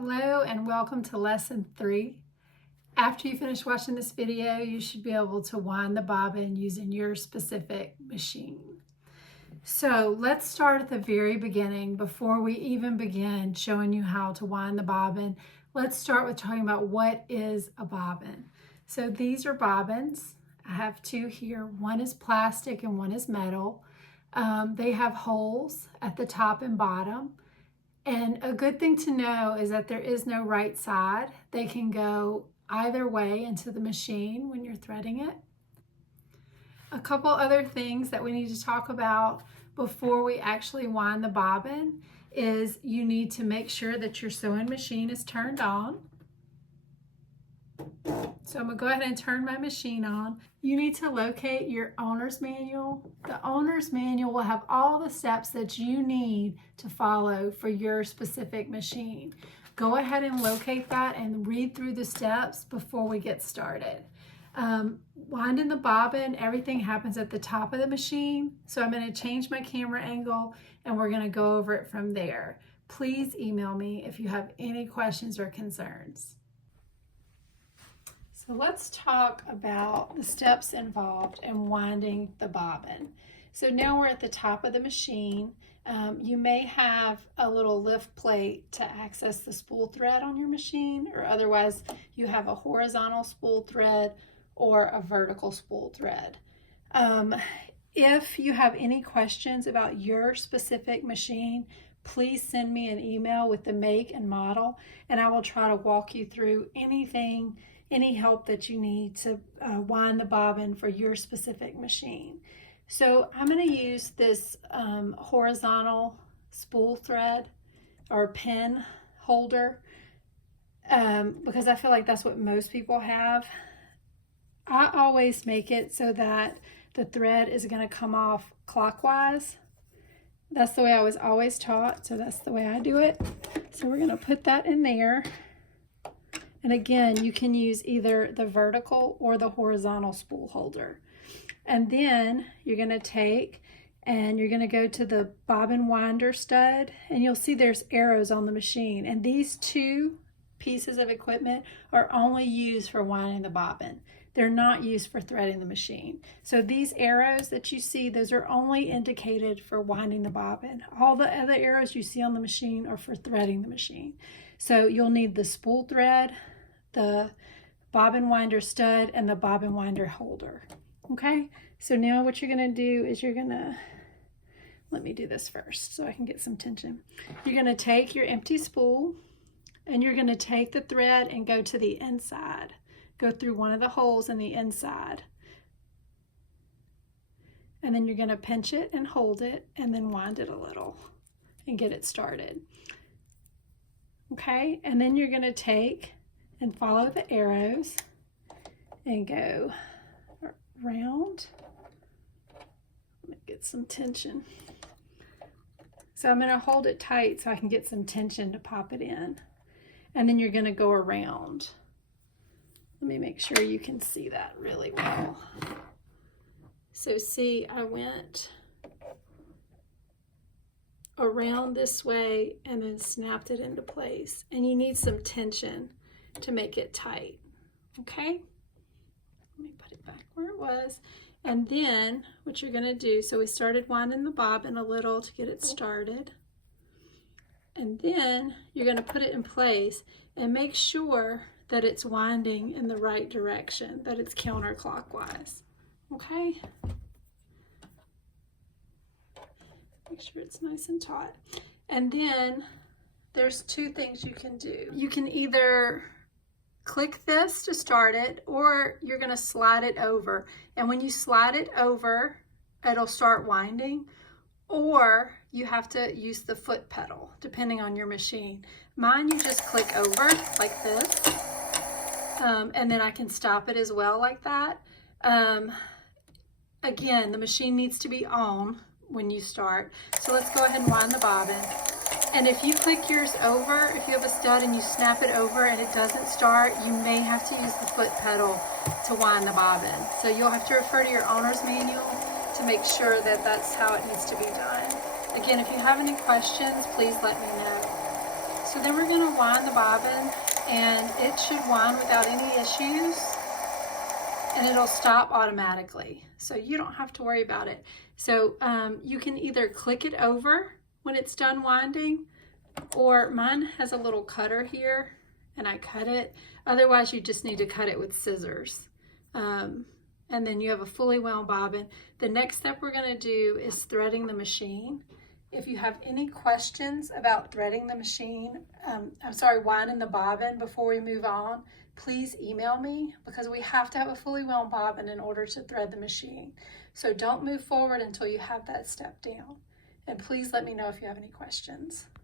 Hello and welcome to lesson 3. After you finish watching this video, you should be able to wind the bobbin using your specific machine. So let's start at the very beginning. Before we even begin showing you how to wind the bobbin, let's start with talking about what is a bobbin. So these are bobbins. I have two here. One is plastic and one is metal. They have holes at the top and bottom. And a good thing to know is that there is no right side. They can go either way into the machine when you're threading it. A couple other things that we need to talk about before we actually wind the bobbin is you need to make sure that your sewing machine is turned on. So I'm going to go ahead and turn my machine on. You need to locate your owner's manual. The owner's manual will have all the steps that you need to follow for your specific machine. Go ahead and locate that and read through the steps before we get started. Winding the bobbin, everything happens at the top of the machine. So I'm going to change my camera angle and we're going to go over it from there. Please email me if you have any questions or concerns. So let's talk about the steps involved in winding the bobbin. So now we're at the top of the machine. You may have a little lift plate to access the spool thread on your machine, or otherwise you have a horizontal spool thread or a vertical spool thread. If you have any questions about your specific machine, please send me an email with the make and model, and I will try to walk you through any help that you need to wind the bobbin for your specific machine. So I'm going to use this horizontal spool thread or pin holder because I feel like that's what most people have. I always make it so that the thread is going to come off clockwise. That's the way I was always taught, so that's the way I do it. So we're going to put that in there. And again, you can use either the vertical or the horizontal spool holder. And then you're going to take and you're going to go to the bobbin winder stud, and you'll see there's arrows on the machine. And these two pieces of equipment are only used for winding the bobbin. They're not used for threading the machine. So these arrows that you see, those are only indicated for winding the bobbin. All the other arrows you see on the machine are for threading the machine. So you'll need the spool thread, the bobbin winder stud, and the bobbin winder holder. Okay, so now what you're going to do is let me do this first so I can get some tension. You're going to take your empty spool and you're going to take the thread and go to the inside. Go through one of the holes in the inside. And then you're going to pinch it and hold it and then wind it a little and get it started. Okay, and then you're going to take and follow the arrows and go around. Let me get some tension. So I'm going to hold it tight so I can get some tension to pop it in. And then you're going to go around. Let me make sure you can see that really well. So see, I went around this way and then snapped it into place. And you need some tension to make it tight. Okay? Let me put it back where it was. And then what you're going to do, so we started winding the bobbin a little to get it started. And then you're going to put it in place and make sure that it's winding in the right direction, that it's counterclockwise. Okay? Make sure it's nice and taut. And then there's two things you can do. You can either click this to start it, or you're going to slide it over. And when you slide it over, it'll start winding, or you have to use the foot pedal, depending on your machine. Mine, you just click over like this, and then I can stop it as well like that. Again, the machine needs to be on when you start. So let's go ahead and wind the bobbin. And if you click yours over, if you have a stud and you snap it over and it doesn't start, you may have to use the foot pedal to wind the bobbin. So you'll have to refer to your owner's manual to make sure that that's how it needs to be done. Again, if you have any questions, please let me know. So then we're going to wind the bobbin, and it should wind without any issues, and it'll stop automatically. So you don't have to worry about it. So you can either click it over when it's done winding, or mine has a little cutter here and I cut it. Otherwise you just need to cut it with scissors. And then you have a fully wound bobbin. The next step we're going to do is threading the machine. If you have any questions about threading the machine, winding the bobbin before we move on, please email me, because we have to have a fully wound bobbin in order to thread the machine. So don't move forward until you have that step down. And please let me know if you have any questions.